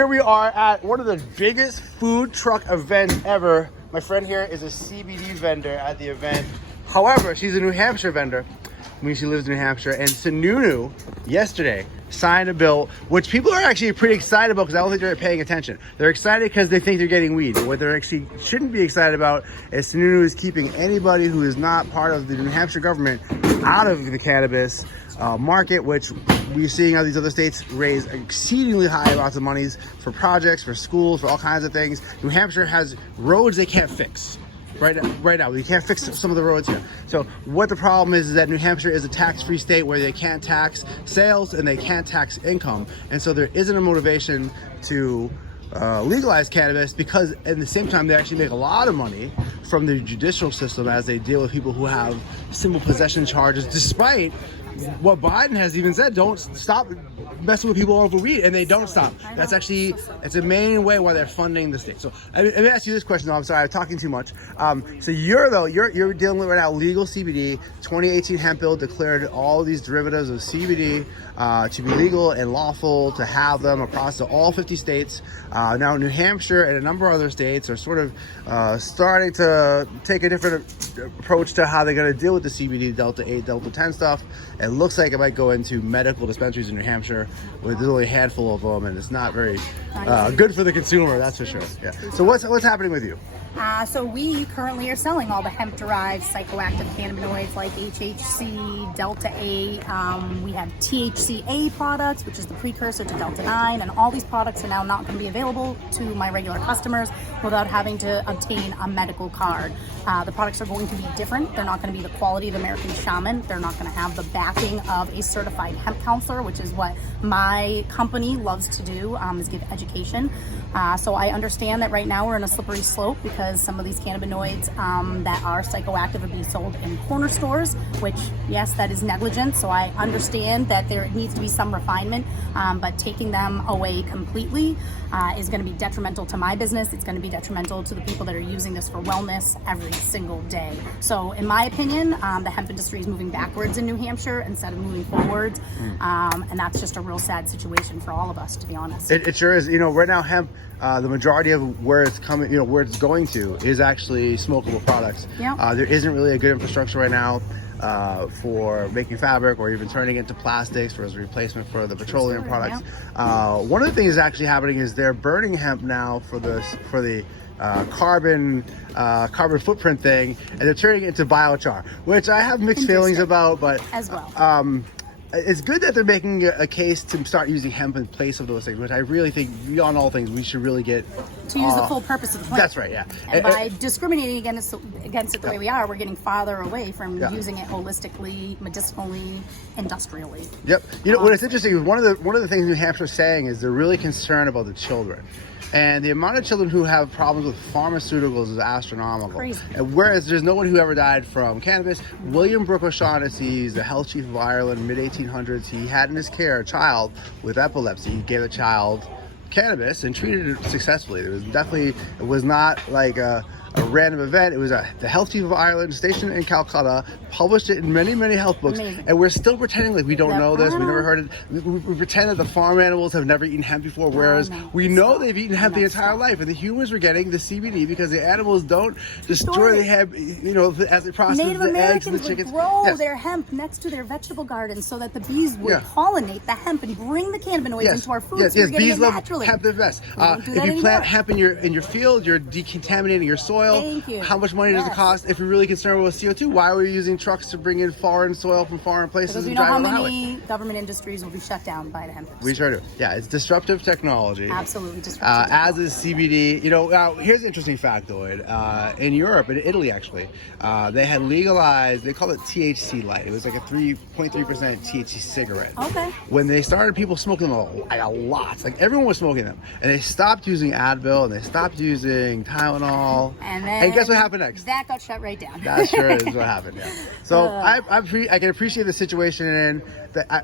Here we are at one of the biggest food truck events ever. My friend here is a CBD vendor at the event. However, she's a New Hampshire vendor. I mean, she lives in New Hampshire. And Sununu, yesterday, signed a bill, which people are actually pretty excited about because I don't think they're paying attention. They're excited because they think they're getting weed. What they're actually shouldn't be excited about is Sununu is keeping anybody who is not part of the New Hampshire government out of the cannabis market, which we're seeing how these other states raise exceedingly high amounts of monies for projects, for schools, for all kinds of things. New Hampshire has roads they can't fix. Right now, we can't fix some of the roads here. So what the problem is that New Hampshire is a tax-free state where they can't tax sales and they can't tax income. And so there isn't a motivation to legalize cannabis because at the same time they actually make a lot of money from the judicial system as they deal with people who have simple possession charges, despite what Biden has even said, don't stop messing with people over weed, and they don't stop. That's actually, it's a main way why they're funding the state. So let me ask you this question, though. I'm sorry, I'm talking too much. So you're dealing with right now legal CBD. 2018 hemp bill declared all these derivatives of CBD to be legal and lawful to have them across all 50 states. Now New Hampshire and a number of other states are sort of starting to take a different approach to how they're going to deal with the CBD Delta 8, Delta 10 stuff. It looks like it might go into medical dispensaries in New Hampshire, where there's only a handful of them, and it's not very good for the consumer, that's for sure. Yeah. So what's happening with you? So we currently are selling all the hemp-derived psychoactive cannabinoids like HHC, Delta 8. We have THCA products, which is the precursor to Delta 9, and all these products are now not going to be available to my regular customers without having to obtain a medical card. The products are going to be different. They're not going to be the quality of American Shaman. They're not going to have the backing of a certified hemp counselor, which is what my company loves to do, is give education. So I understand that right now we're in a slippery slope because some of these cannabinoids that are psychoactive are being sold in corner stores, which, yes, that is negligent. So I understand that there needs to be some refinement, but taking them away completely is going to be detrimental to my business. It's going to be detrimental to the people that are using this for wellness every single day. So in my opinion, the hemp industry is moving backwards in New Hampshire instead of moving forwards. And that's just a real sad situation for all of us, to be honest. It sure is. Right now hemp, the majority of where it's coming, where it's going to is actually smokable products. Yeah. There isn't really a good infrastructure right now for making fabric or even turning it into plastics as a replacement for the petroleum products. Yeah. One of the things that's actually happening is they're burning hemp now for the carbon footprint thing, and they're turning it into biochar, which I have mixed feelings about, but as well. It's good that they're making a case to start using hemp in place of those things, which I really think, beyond all things, we should really get to use the full purpose of the plant. That's right, yeah. And by discriminating against it the way we are, we're getting farther away from using it holistically, medicinally, industrially. Yep. What is interesting is one of the things New Hampshire is saying is they're really concerned about the children. And the amount of children who have problems with pharmaceuticals is astronomical. Crazy. And whereas there's no one who ever died from cannabis, William Brooke O'Shaughnessy, the health chief of Ireland, mid-1800s, he had in his care a child with epilepsy. He gave the child cannabis and treated it successfully. It was not like a random event. It was the health chief of Ireland, stationed in Calcutta, published it in many, many health books. Amazing. And we're still pretending like we don't know this. We never heard it. We pretend that the farm animals have never eaten hemp before, whereas we know they've eaten hemp the entire life. And the humans were getting the CBD because the animals don't destroy the hemp, as they process Native the eggs and the Americans chickens. would grow their hemp next to their vegetable gardens so that the bees would pollinate the hemp and bring the cannabinoids into our food. Yes, bees love naturally. hemp the best. If you plant hemp in your field, you're decontaminating your soil. Thank you. How much money does it cost? If you're really concerned with CO2, why are we using trucks to bring in foreign soil from foreign places? Because we know how many government industries will be shut down by the hemp industry. We sure do. Yeah, it's disruptive technology. Absolutely disruptive. As is CBD. Now here's an interesting factoid. In Europe, in Italy actually, they had legalized, they called it THC light. It was like a 3.3% THC cigarette. Okay. When they started people smoking them a lot, like everyone was smoking them, and they stopped using Advil and they stopped using Tylenol. And guess what happened next? That got shut right down. That sure is what happened. Yeah. So I can appreciate the situation, and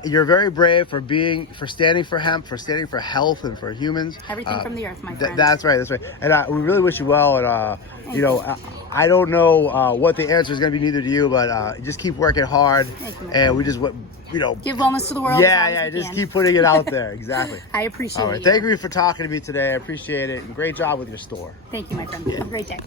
You're very brave for standing for hemp, for standing for health and for humans. Everything from the earth, my friend. That's right. And we really wish you well. And you know, I don't know what the answer is going to be, neither do you, but just keep working hard. And we just, you know, give wellness to the world. Yeah, just keep putting it out there. Exactly. I appreciate it. Thank you for talking to me today. I appreciate it. And great job with your store. Thank you, my friend. Have a great day.